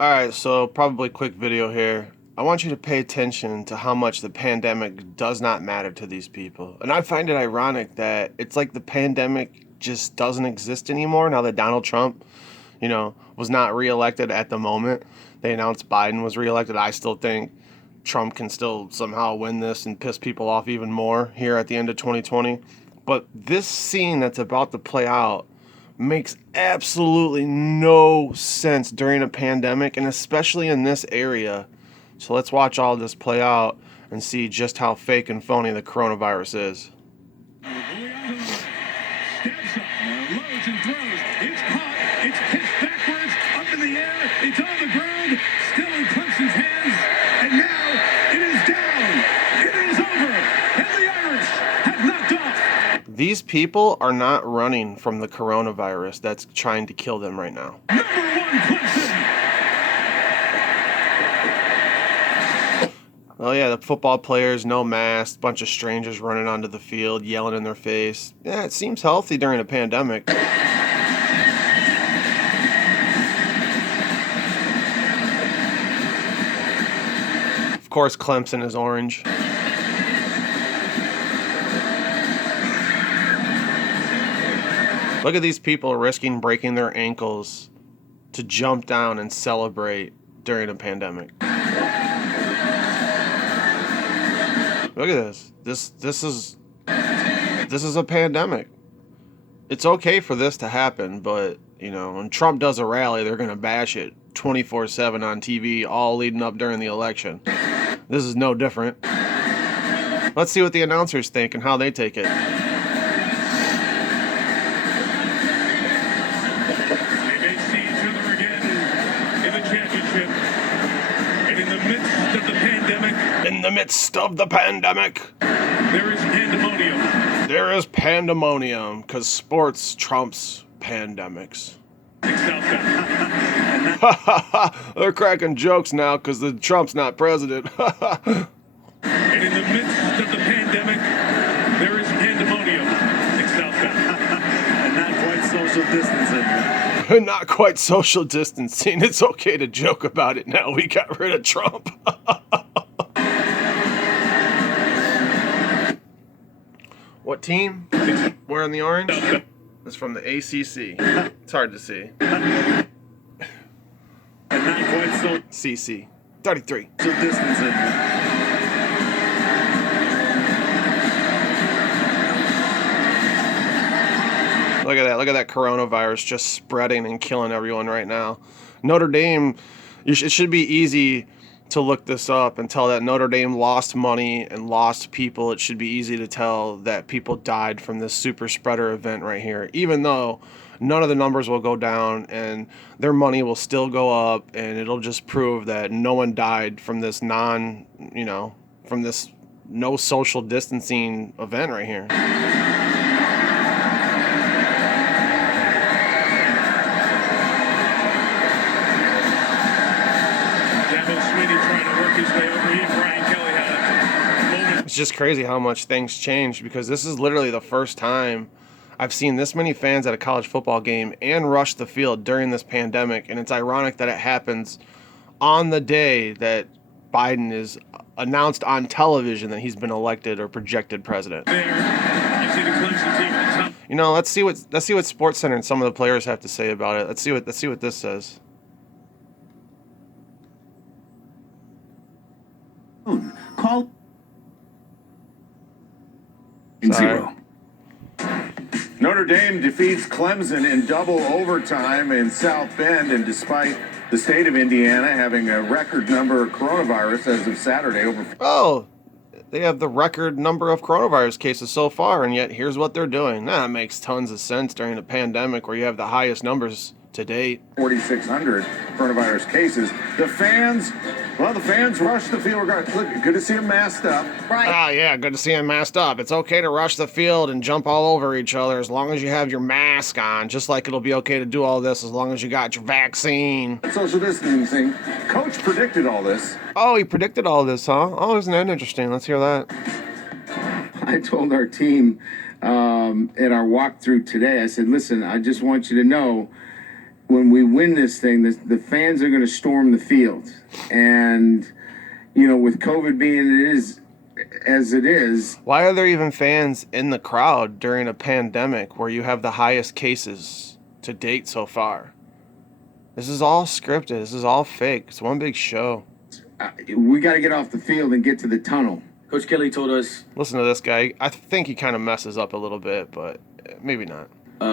Alright, so probably quick video here. I want you to pay attention to how much the pandemic does not matter to these people. And I find it ironic that it's like the pandemic just doesn't exist anymore now that Donald Trump, was not reelected at the moment. They announced Biden was reelected. I still think Trump can still somehow win this and piss people off even more here at the end of 2020. But this scene that's about to play out makes absolutely no sense during a pandemic, and especially in this area. So let's watch all this play out and see just how fake and phony the coronavirus is. Steps up, loads and throws. It's caught. It's pitched backwards, up in the air. It's on the ground, still in ClemSON's hands. And now it is down. It is over. And the Irish have knocked off. These people are not running from the coronavirus that's trying to kill them right now. Number one, ClemSON. Oh yeah, the football players, no masks, bunch of strangers running onto the field, yelling in their face. Yeah, it seems healthy during a pandemic. Of course, ClemSON is orange. Look at these people risking breaking their ankles to jump down and celebrate during a pandemic. Look at this. This is a pandemic. It's okay for this to happen, but when Trump does a rally, they're gonna bash it 24/7 on TV, all leading up during the election. This is no different. Let's see what the announcers think and how they take it. They may see each other again in the championship. And in the midst of the pandemic, In the midst of the pandemic, there is pandemonium. there is pandemonium, because sports trumps pandemics. They're cracking jokes now because the Trump's not president. And in the midst of the pandemic, there is pandemonium in South Bend. And not quite social distancing. Not quite social distancing. It's okay to joke about it now. We got rid of Trump. What team? Wearing the orange? It's from the ACC. It's hard to see. And not quite CC. 33. social distancing. Look at that. Look at that coronavirus just spreading and killing everyone right now. Notre Dame, it should be easy to look this up and tell that Notre Dame lost money and lost people. It should be easy to tell that people died from this super spreader event right here, even though none of the numbers will go down and their money will still go up, and it'll just prove that no one died from this from this no social distancing event right here. It's just crazy how much things changed, because this is literally the first time I've seen this many fans at a college football game and rush the field during this pandemic. And it's ironic that it happens on the day that Biden is announced on television that he's been elected or projected president. Let's see what SportsCenter and some of the players have to say about it. Let's see what this says. Call Sorry. Notre Dame defeats ClemSON in double overtime in South Bend, and despite the state of Indiana having a record number of coronavirus as of Saturday, Oh, they have the record number of coronavirus cases so far, and yet here's what they're doing. That makes tons of sense during a pandemic where you have the highest numbers to date. 4,600 coronavirus cases. The fans rushed the field. Look, good to see them masked up. Ah, yeah, good to see them masked up. It's okay to rush the field and jump all over each other as long as you have your mask on, just like it'll be okay to do all this as long as you got your vaccine. Social distancing. Coach predicted all this. Oh, he predicted all this, huh? Oh, isn't that interesting? Let's hear that. I told our team at our walkthrough today, I said, listen, I just want you to know when we win this thing, the fans are going to storm the field. And, you know, with COVID being as it is. Why are there even fans in the crowd during a pandemic where you have the highest cases to date so far? This is all scripted. This is all fake. It's one big show. We got to get off the field and get to the tunnel. Coach Kelly told us Listen to this guy. I think he kind of messes up a little bit, but maybe not.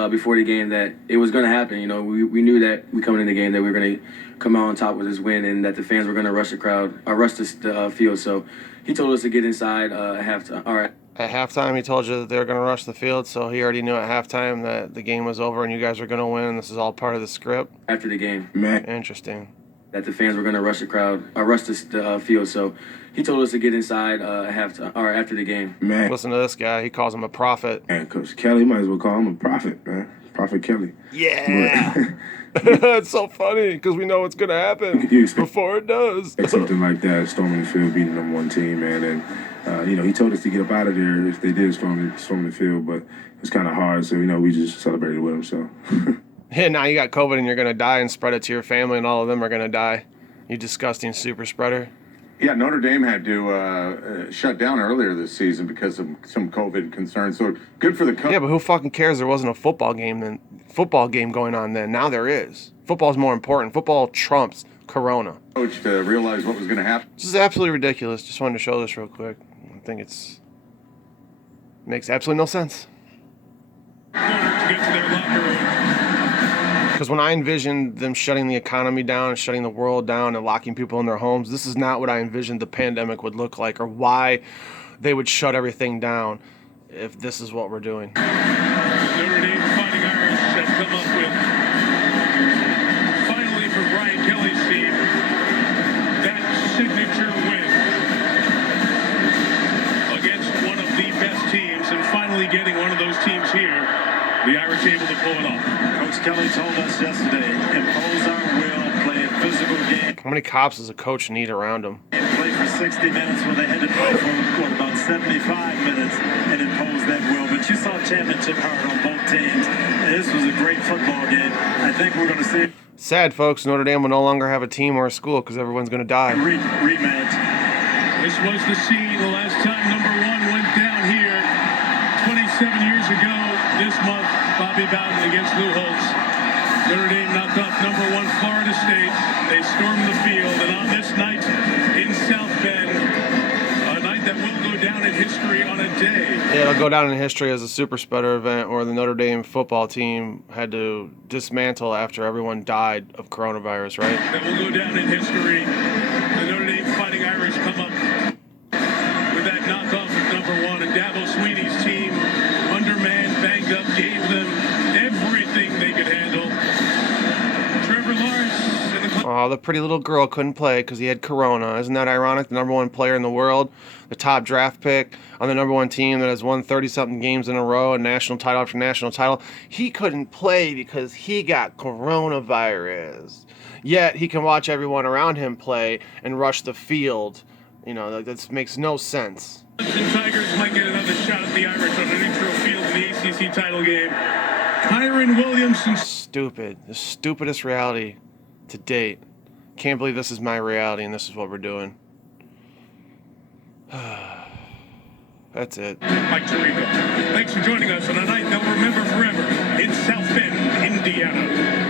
Before the game that it was going to happen. You know, we knew that we coming in the game that we were going to come out on top with this win and that the fans were going to rush the field. So he told us to get inside at halftime. All right. At halftime, he told you that they were going to rush the field, so he already knew at halftime that the game was over and you guys were going to win. This is all part of the script. After the game. Interesting. That the fans were going to rush the field. So he told us to get inside at halftime or after the game. Man. Listen to this guy. He calls him a prophet. And Coach Kelly, might as well call him a prophet, man. Prophet Kelly. Yeah. It's so funny because we know what's going to happen before it does. Something like that, storming the field, beating number one team, man. And, you know, he told us to get up out of there if they did storm the field, but it was kind of hard. So, you know, we just celebrated with him, so. Yeah, now you got COVID and you're going to die and spread it to your family and all of them are going to die. You disgusting super spreader. Yeah, Notre Dame had to shut down earlier this season because of some COVID concerns. So good for the Yeah, but who fucking cares? There wasn't a football game going on then. Now there is. Football's more important. Football trumps Corona. coach to realize what was going to happen. This is absolutely ridiculous. Just wanted to show this real quick. I think makes absolutely no sense. To get to their locker room. Because when I envisioned them shutting the economy down and shutting the world down and locking people in their homes, this is not what I envisioned the pandemic would look like or why they would shut everything down if this is what we're doing. Notre Dame Fighting Irish have come up with, finally for Brian Kelly's team, that signature win against one of the best teams, and finally getting one of those teams here. The Irish able to pull it off. Coach Kelly told us yesterday, impose our will, play a physical game. How many cops does a coach need around him? And play for 60 minutes when they had to play for about 75 minutes and impose that will. But you saw championship heart on both teams. And this was a great football game. I think we're going to see Sad, folks. Notre Dame will no longer have a team or a school because everyone's going to die. a rematch. This was the scene the last time number one went down here 27 years ago this month. Bobby Bowden against Lou Holtz. Notre Dame knocked off number one Florida State. They stormed the field, and on this night in South Bend, a night that will go down in history on a day. Yeah, it'll go down in history as a super spreader event where the Notre Dame football team had to dismantle after everyone died of coronavirus, right? That will go down in history. The Notre Dame Fighting Irish come up with that knockoff of number one, and Dabo Sweeney's team, undermanned, banged up, gave them everything they could handle. Trevor Lawrence in the Oh, the pretty little girl couldn't play because he had corona. Isn't that ironic? The number one player in the world, the top draft pick on the number one team that has won 30-something games in a row and national title after national title. He couldn't play because he got coronavirus. Yet he can watch everyone around him play and rush the field. You know, that makes no sense. Clemson Tigers might get another shot at the Irish on a neutral field in the ACC title game. Kyron Williamson. Stupid. The stupidest reality to date. Can't believe this is my reality and this is what we're doing. That's it. Mike Tirico. Thanks for joining us on a night they'll remember forever in South Bend, Indiana.